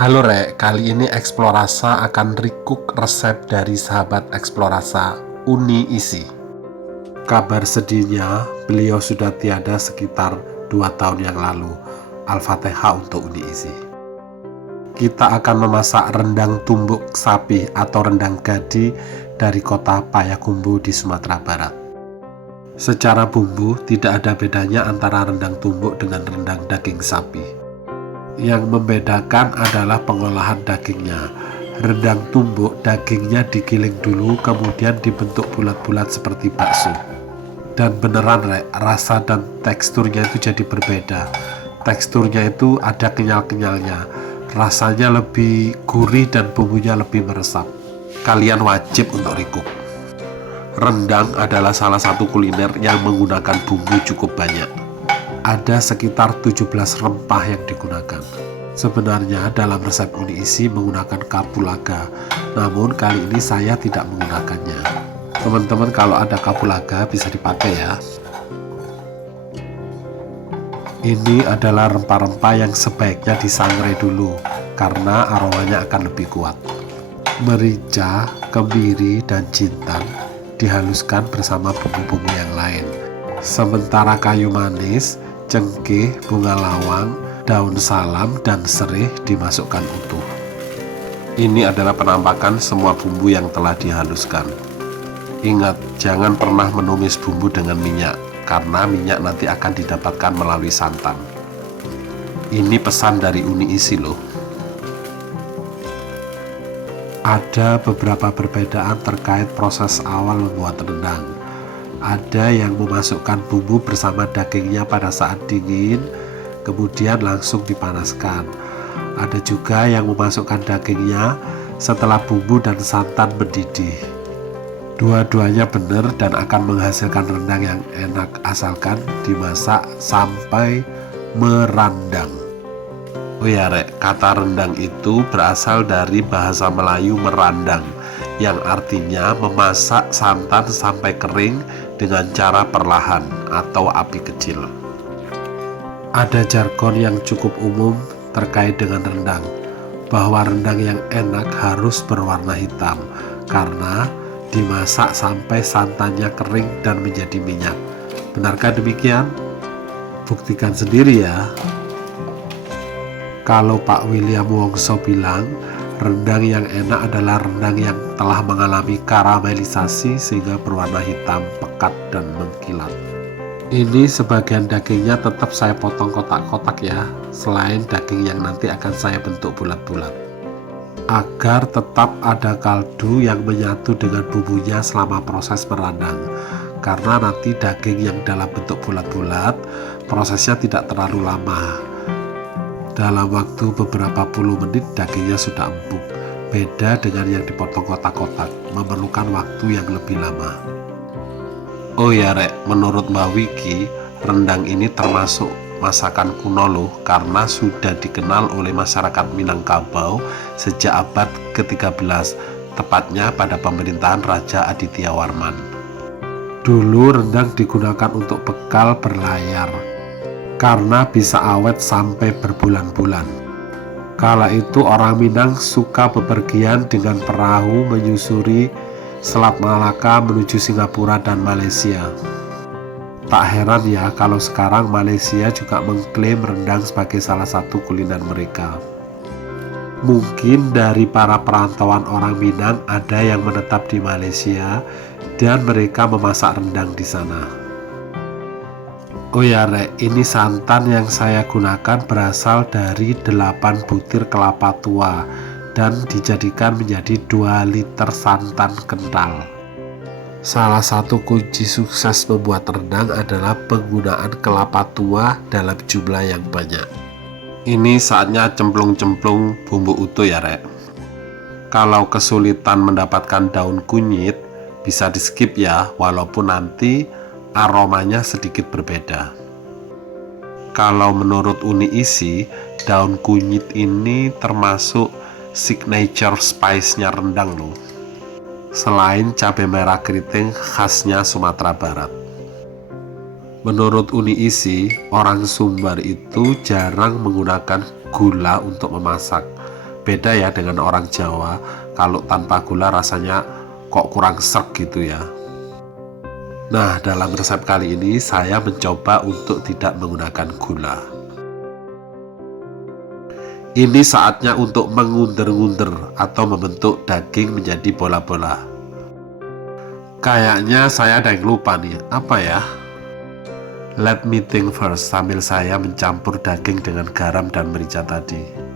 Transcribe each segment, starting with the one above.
Halo Rek, kali ini Explorasa akan recook resep dari sahabat Explorasa, Uni Isi. Kabar sedihnya, beliau sudah tiada sekitar 2 tahun yang lalu. Al-Fatihah untuk Uni Isi. Kita akan memasak rendang tumbuk sapi atau rendang gadi dari kota Payakumbuh di Sumatera Barat. Secara bumbu, tidak ada bedanya antara rendang tumbuk dengan rendang daging sapi. Yang membedakan adalah pengolahan dagingnya. Rendang tumbuk dagingnya digiling dulu, kemudian dibentuk bulat-bulat seperti bakso. Dan beneran Rek, rasa dan teksturnya itu jadi berbeda. Teksturnya itu ada kenyal-kenyalnya, rasanya lebih gurih dan bumbunya lebih meresap. Kalian wajib untuk recook. Rendang adalah salah satu kuliner yang menggunakan bumbu cukup banyak. Ada sekitar 17 rempah yang digunakan. Sebenarnya dalam resep Uni Isi menggunakan kapulaga, namun kali ini saya tidak menggunakannya. Teman-teman kalau ada kapulaga bisa dipakai ya. Ini adalah rempah-rempah yang sebaiknya disangrai dulu karena aromanya akan lebih kuat. Merica, kemiri, dan jintan dihaluskan bersama bumbu-bumbu yang lain. Sementara kayu manis, cengkeh, bunga lawang, daun salam, dan serih dimasukkan utuh. Ini adalah penampakan semua bumbu yang telah dihaluskan. Ingat, jangan pernah menumis bumbu dengan minyak, karena minyak nanti akan didapatkan melalui santan. Ini pesan dari Uni Isi loh. Ada beberapa perbedaan terkait proses awal membuat rendang. Ada yang memasukkan bumbu bersama dagingnya pada saat dingin, kemudian langsung dipanaskan. Ada juga yang memasukkan dagingnya setelah bumbu dan santan mendidih. Dua-duanya benar dan akan menghasilkan rendang yang enak asalkan dimasak sampai merandang. Oh ya Rek, kata rendang itu berasal dari bahasa Melayu merandang, yang artinya memasak santan sampai kering dengan cara perlahan atau api kecil. Ada jargon yang cukup umum terkait dengan rendang, bahwa rendang yang enak harus berwarna hitam karena dimasak sampai santannya kering dan menjadi minyak. Benarkah demikian? Buktikan sendiri ya. Kalau Pak William Wongso bilang, rendang yang enak adalah rendang yang telah mengalami karamelisasi sehingga berwarna hitam, pekat, dan mengkilat. Ini sebagian dagingnya tetap saya potong kotak-kotak ya, selain daging yang nanti akan saya bentuk bulat-bulat. Agar tetap ada kaldu yang menyatu dengan bumbunya selama proses merandang. Karena nanti daging yang dalam bentuk bulat-bulat, prosesnya tidak terlalu lama. Dalam waktu beberapa puluh menit dagingnya sudah empuk. Beda dengan yang dipotong kotak-kotak, memerlukan waktu yang lebih lama. Oh ya Rek, menurut Mbak Wiki, rendang ini termasuk masakan kuno loh, karena sudah dikenal oleh masyarakat Minangkabau sejak abad ke-13, tepatnya pada pemerintahan Raja Aditya Warman. Dulu rendang digunakan untuk bekal berlayar, karena bisa awet sampai berbulan-bulan. Kala itu orang Minang suka bepergian dengan perahu menyusuri Selat Malaka menuju Singapura dan Malaysia. Tak heran ya kalau sekarang Malaysia juga mengklaim rendang sebagai salah satu kuliner mereka. Mungkin dari para perantauan orang Minang ada yang menetap di Malaysia dan mereka memasak rendang di sana. Oh ya Rek, ini santan yang saya gunakan berasal dari 8 butir kelapa tua dan dijadikan menjadi 2 liter santan kental. Salah satu kunci sukses membuat rendang adalah penggunaan kelapa tua dalam jumlah yang banyak. Ini saatnya cemplung-cemplung bumbu utuh ya Rek. Kalau kesulitan mendapatkan daun kunyit, bisa di skip ya, walaupun nanti aromanya sedikit berbeda. Kalau menurut Uni Isi, daun kunyit ini termasuk signature spice-nya rendang loh. Selain cabai merah keriting khasnya Sumatera Barat. Menurut Uni Isi, orang Sumbar itu jarang menggunakan gula untuk memasak. berbeda ya dengan orang Jawa. Kalau tanpa gula rasanya kok kurang sreg gitu ya. Nah, dalam resep kali ini saya mencoba untuk tidak menggunakan gula. Ini saatnya untuk mengunder-ngunder atau membentuk daging menjadi bola-bola. Kayaknya saya ada yang lupa nih, apa ya? Let me think first, sambil saya mencampur daging dengan garam dan merica tadi.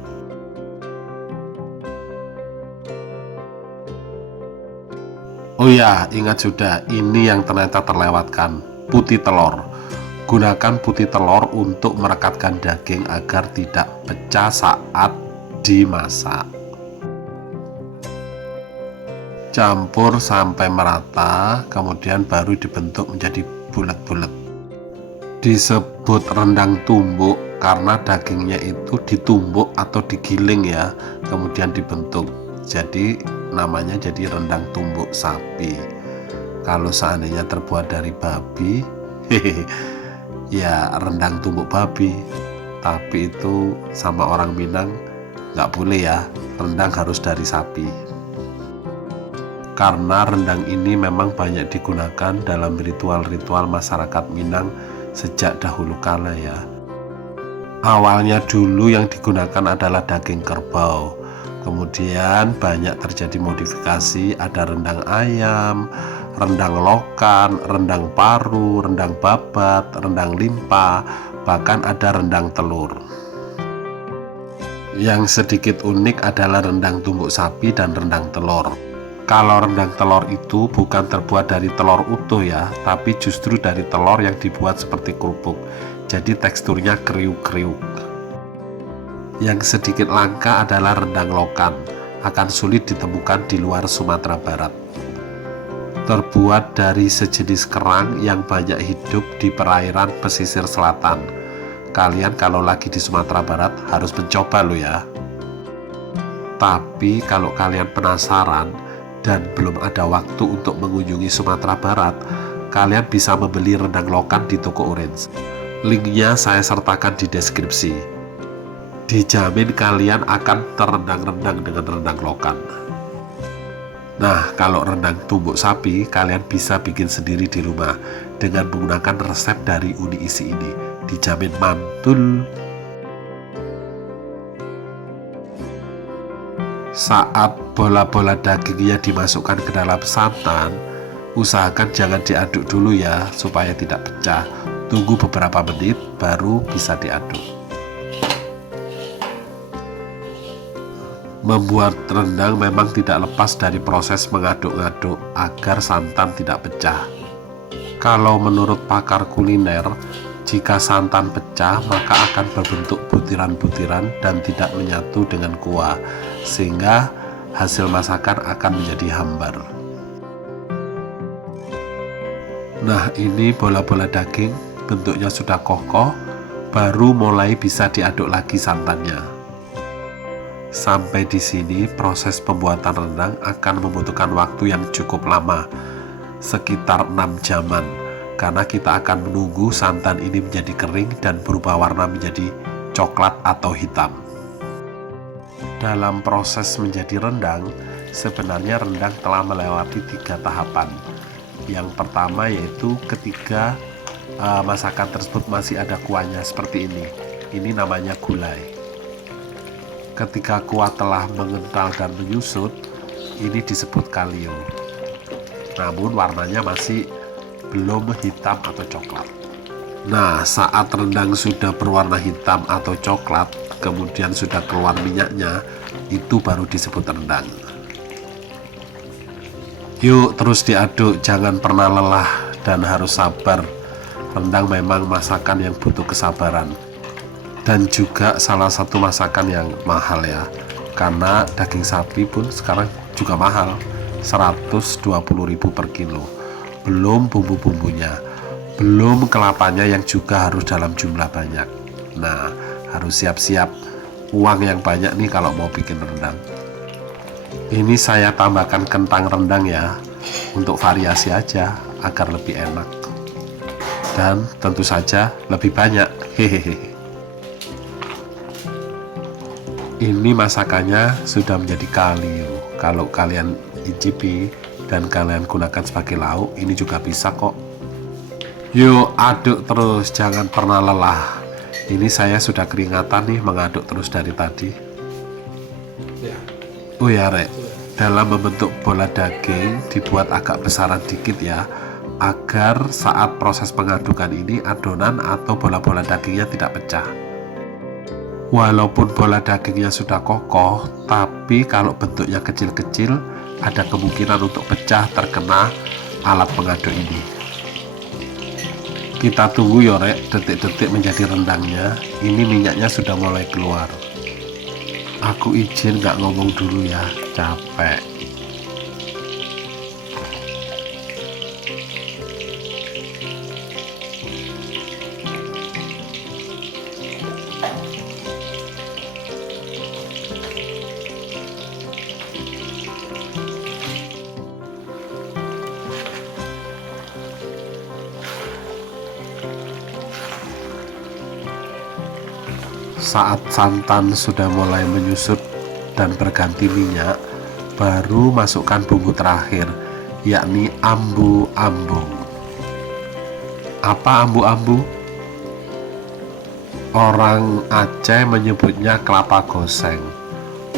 Oh ya, ingat sudah, ini yang ternyata terlewatkan, putih telur. Gunakan putih telur untuk merekatkan daging agar tidak pecah saat dimasak. Campur sampai merata, kemudian baru dibentuk menjadi bulat-bulat. Disebut rendang tumbuk karena dagingnya itu ditumbuk atau digiling ya, kemudian dibentuk. Jadi namanya jadi rendang tumbuk sapi. Kalau seandainya terbuat dari babi, ya rendang tumbuk babi. Tapi itu sama orang Minang nggak boleh ya, rendang harus dari sapi. Karena rendang ini memang banyak digunakan dalam ritual-ritual masyarakat Minang sejak dahulu kala ya. Awalnya dulu yang digunakan adalah daging kerbau. Kemudian banyak terjadi modifikasi, ada rendang ayam, rendang lokan, rendang paru, rendang babat, rendang limpa, bahkan ada rendang telur. Yang sedikit unik adalah rendang tumbuk sapi dan rendang telur. Kalau rendang telur itu bukan terbuat dari telur utuh ya, tapi justru dari telur yang dibuat seperti kerupuk. Jadi teksturnya kriuk-kriuk. Yang sedikit langka adalah rendang lokan, akan sulit ditemukan di luar Sumatera Barat. Terbuat dari sejenis kerang yang banyak hidup di perairan pesisir selatan. Kalian kalau lagi di Sumatera Barat harus mencoba loh ya. Tapi kalau kalian penasaran dan belum ada waktu untuk mengunjungi Sumatera Barat, kalian bisa membeli rendang lokan di toko Orange. Linknya saya sertakan di deskripsi. Dijamin kalian akan terendang-rendang dengan rendang lokan. Nah, kalau rendang tumbuk sapi, kalian bisa bikin sendiri di rumah dengan menggunakan resep dari Uni Isi ini. Dijamin mantul. Saat bola-bola dagingnya dimasukkan ke dalam santan, usahakan jangan diaduk dulu ya, supaya tidak pecah. Tunggu beberapa menit, baru bisa diaduk. Membuat rendang memang tidak lepas dari proses mengaduk-aduk agar santan tidak pecah. Kalau menurut pakar kuliner, jika santan pecah maka akan berbentuk butiran-butiran dan tidak menyatu dengan kuah, sehingga hasil masakan akan menjadi hambar. Nah, ini bola-bola daging bentuknya sudah kokoh, baru mulai bisa diaduk lagi santannya. Sampai di sini proses pembuatan rendang akan membutuhkan waktu yang cukup lama, sekitar 6 jaman, karena kita akan menunggu santan ini menjadi kering dan berubah warna menjadi coklat atau hitam. Dalam proses menjadi rendang, sebenarnya rendang telah melewati 3 tahapan. Yang pertama yaitu ketika masakan tersebut masih ada kuahnya seperti ini. Ini namanya gulai. Ketika kuah telah mengental dan menyusut, ini disebut kalio. Namun warnanya masih belum hitam atau coklat. Nah, saat rendang sudah berwarna hitam atau coklat, kemudian sudah keluar minyaknya, itu baru disebut rendang. Yuk terus diaduk, jangan pernah lelah dan harus sabar. Rendang memang masakan yang butuh kesabaran. Dan juga salah satu masakan yang mahal ya, karena daging sapi pun sekarang juga mahal, 120.000 per kilo. Belum bumbu-bumbunya, belum kelapanya yang juga harus dalam jumlah banyak. Nah, harus siap-siap uang yang banyak nih kalau mau bikin rendang. Ini saya tambahkan kentang rendang ya, untuk variasi aja agar lebih enak. Dan tentu saja lebih banyak. Hehehe. Ini masakannya sudah menjadi kalio. Kalau kalian icipi dan kalian gunakan sebagai lauk, ini juga bisa kok. Yuk aduk terus, jangan pernah lelah. Ini saya sudah keringatan nih mengaduk terus dari tadi. Oh ya Rek, dalam membentuk bola daging dibuat agak besaran dikit ya, agar saat proses pengadukan ini adonan atau bola-bola dagingnya tidak pecah. Walaupun bola dagingnya sudah kokoh, tapi kalau bentuknya kecil-kecil, ada kemungkinan untuk pecah terkena alat pengaduk ini. Kita tunggu ya Rek, detik-detik menjadi rendangnya. Ini minyaknya sudah mulai keluar. Aku izin gak ngomong dulu ya, capek. Saat santan sudah mulai menyusut dan berganti minyak, baru masukkan bumbu terakhir, yakni ambu-ambu. Apa ambu-ambu? Orang Aceh menyebutnya kelapa goseng,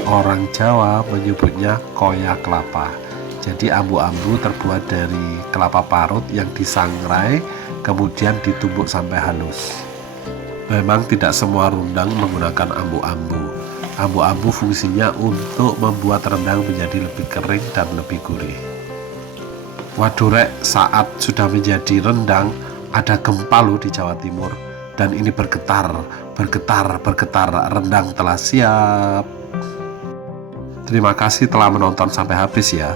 orang Jawa menyebutnya koya kelapa. Jadi ambu-ambu terbuat dari kelapa parut yang disangrai kemudian ditumbuk sampai halus. Memang tidak semua rendang menggunakan ambu-ambu. Ambu-ambu fungsinya untuk membuat rendang menjadi lebih kering dan lebih gurih. Waduh Rek, saat sudah menjadi rendang, ada gempa loh di Jawa Timur. Dan ini bergetar, rendang telah siap. Terima kasih telah menonton sampai habis ya.